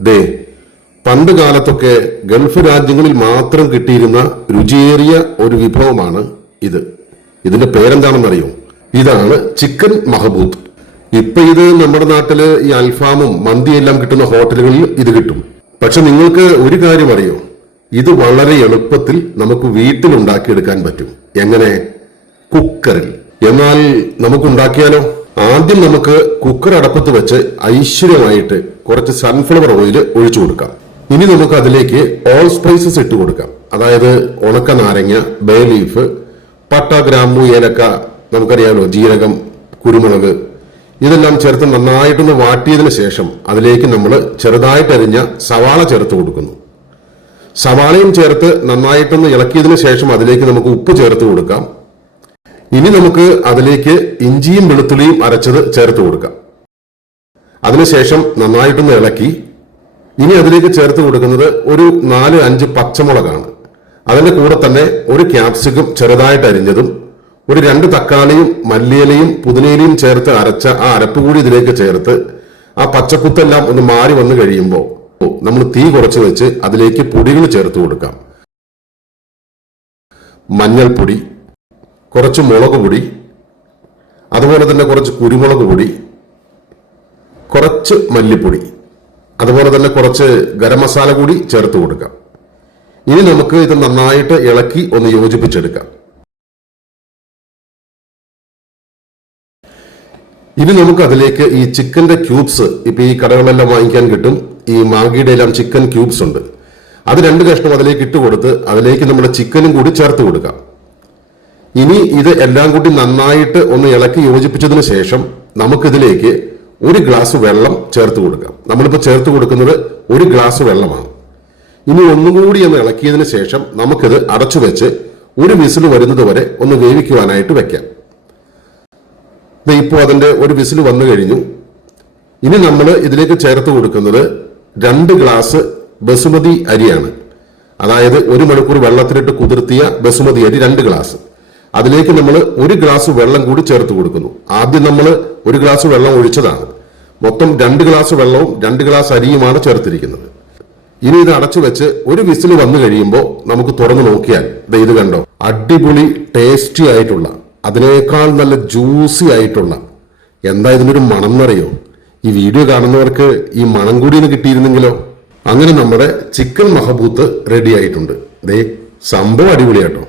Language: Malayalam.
ദേ പണ്ട് കാലത്തൊക്കെ ഗൾഫ് രാജ്യങ്ങളിൽ മാത്രം കിട്ടിയിരുന്ന രുചിയേറിയ ഒരു വിഭവമാണ് ഇത്. ഇതിന്റെ പേരെന്താണെന്നറിയോ? ഇതാണ് ചിക്കൻ മഹബൂത്ത്. ഇപ്പൊ ഇത് നമ്മുടെ നാട്ടിൽ ഈ അൽഫാമും മന്തിയെല്ലാം കിട്ടുന്ന ഹോട്ടലുകളിൽ ഇത് കിട്ടും. പക്ഷെ നിങ്ങൾക്ക് ഒരു കാര്യം അറിയോ? ഇത് വളരെ എളുപ്പത്തിൽ നമുക്ക് വീട്ടിൽ ഉണ്ടാക്കിയെടുക്കാൻ പറ്റും. എങ്ങനെ? കുക്കറിൽ. എന്നാൽ നമുക്ക് ഉണ്ടാക്കിയാലോ ആദ്യം നമുക്ക് കുക്കർ അടപ്പത്ത് വെച്ച് ഐശ്വര്യമായിട്ട് കുറച്ച് സൺഫ്ലവർ ഓയിൽ ഒഴിച്ചു കൊടുക്കാം. ഇനി നമുക്ക് അതിലേക്ക് ഓൾ സ്പൈസസ് ഇട്ട് കൊടുക്കാം. അതായത് ഉണക്ക നാരങ്ങ ബേ ലീഫ് പട്ട ഗ്രാമ്പു ഏലക്ക നമുക്കറിയാമല്ലോ ജീരകം കുരുമുളക് ഇതെല്ലാം ചേർത്ത് നന്നായിട്ടൊന്ന് വാട്ടിയതിന് ശേഷം അതിലേക്ക് നമ്മൾ ചെറുതായിട്ട് അരിഞ്ഞ സവാള ചേർത്ത് കൊടുക്കുന്നു. സവാളയും ചേർത്ത് നന്നായിട്ടൊന്ന് ഇളക്കിയതിന് ശേഷം അതിലേക്ക് നമുക്ക് ഉപ്പ് ചേർത്ത് കൊടുക്കാം. ഇനി നമുക്ക് അതിലേക്ക് ഇഞ്ചിയും വെളുത്തുള്ളിയും അരച്ചത് ചേർത്ത് കൊടുക്കാം. അതിനുശേഷം നന്നായിട്ടൊന്ന് ഇളക്കി. ഇനി അതിലേക്ക് ചേർത്ത് കൊടുക്കുന്നത് ഒരു നാല് അഞ്ച് പച്ചമുളകാണ്. അതിന്റെ കൂടെ തന്നെ ഒരു ക്യാപ്സിക്കും ചെറുതായിട്ട് അരിഞ്ഞതും ഒരു രണ്ട് തക്കാളിയും മല്ലിയിലയും പുതിനയിലയും ചേർത്ത് അരച്ച ആ അരപ്പ് കൂടി ഇതിലേക്ക് ചേർത്ത് ആ പച്ചക്കുത്തെല്ലാം ഒന്ന് മാറി വന്നു കഴിയുമ്പോൾ നമ്മൾ തീ കുറച്ച് വെച്ച് അതിലേക്ക് പൊടികൾ ചേർത്ത് കൊടുക്കാം. മഞ്ഞൾപ്പൊടി കുറച്ച് മുളക് പൊടി അതുപോലെ തന്നെ കുറച്ച് കുരുമുളക് പൊടി കുറച്ച് മല്ലിപ്പൊടി അതുപോലെ തന്നെ കുറച്ച് ഗരം മസാല കൂടി ചേർത്ത് കൊടുക്കാം ഇനി നമുക്ക് ഇത് നന്നായിട്ട് ഇളക്കി ഒന്ന് യോജിപ്പിച്ചെടുക്കാം. ഇനി നമുക്ക് അതിലേക്ക് ഈ ചിക്കന്റെ ക്യൂബ്സ് ഇപ്പൊ ഈ കടകളെല്ലാം വാങ്ങിക്കാൻ കിട്ടും. ഈ മാഗിയുടെ എല്ലാം ചിക്കൻ ക്യൂബ്സ് ഉണ്ട്. അത് രണ്ട് കഷ്ണം അതിലേക്ക് ഇട്ട് കൊടുത്ത് അതിലേക്ക് നമ്മുടെ ചിക്കനും കൂടി ചേർത്ത് കൊടുക്കാം. ഇനി ഇത് എല്ലാം കൂടി നന്നായിട്ട് ഒന്ന് ഇളക്കി യോജിപ്പിച്ചതിന് ശേഷം നമുക്കിതിലേക്ക് ഒരു ഗ്ലാസ് വെള്ളം ചേർത്ത് കൊടുക്കാം. നമ്മളിപ്പോൾ ചേർത്ത് കൊടുക്കുന്നത് ഒരു ഗ്ലാസ് വെള്ളമാണ്. ഇനി ഒന്നും കൂടി ഒന്ന് ഇളക്കിയതിന് ശേഷം നമുക്കിത് അടച്ചു വെച്ച് ഒരു വിസിൽ വരുന്നത് വരെ ഒന്ന് വേവിക്കുവാനായിട്ട് വെക്കാം. ഇപ്പോൾ അതിന്റെ ഒരു വിസിൽ വന്നു കഴിഞ്ഞു. ഇനി നമ്മൾ ഇതിലേക്ക് ചേർത്ത് കൊടുക്കുന്നത് രണ്ട് ഗ്ലാസ് ബസുമതി അരിയാണ്. അതായത് ഒരു മണിക്കൂർ വെള്ളത്തിലിട്ട് കുതിർത്തിയ ബസുമതി അരി രണ്ട് ഗ്ലാസ്. അതിലേക്ക് നമ്മൾ ഒരു ഗ്ലാസ് വെള്ളം കൂടി ചേർത്ത് കൊടുക്കുന്നു. ആദ്യം നമ്മൾ ഒരു ഗ്ലാസ് വെള്ളം ഒഴിച്ചതാണ്. മൊത്തം രണ്ട് ഗ്ലാസ് വെള്ളവും രണ്ട് ഗ്ലാസ് അരിയുമാണ് ചേർത്തിരിക്കുന്നത്. ഇനി ഇത് അടച്ചു വെച്ച് ഒരു വിസിൽ വന്നു കഴിയുമ്പോൾ നമുക്ക് തുറന്നു നോക്കിയാൽ ഇത് കണ്ടോ? അടിപൊളി ടേസ്റ്റി ആയിട്ടുള്ള അതിനേക്കാൾ നല്ല ജ്യൂസി ആയിട്ടുള്ള എന്താ ഇതിനൊരു മണം എന്നറിയോ? ഈ വീഡിയോ കാണുന്നവർക്ക് ഈ മണം കൂടി ഒന്ന് കിട്ടിയിരുന്നെങ്കിലോ? അങ്ങനെ നമ്മുടെ ചിക്കൻ മഹബൂത്ത് റെഡി ആയിട്ടുണ്ട്. ദേ സംഭവം അടിപൊളിയാട്ടോ.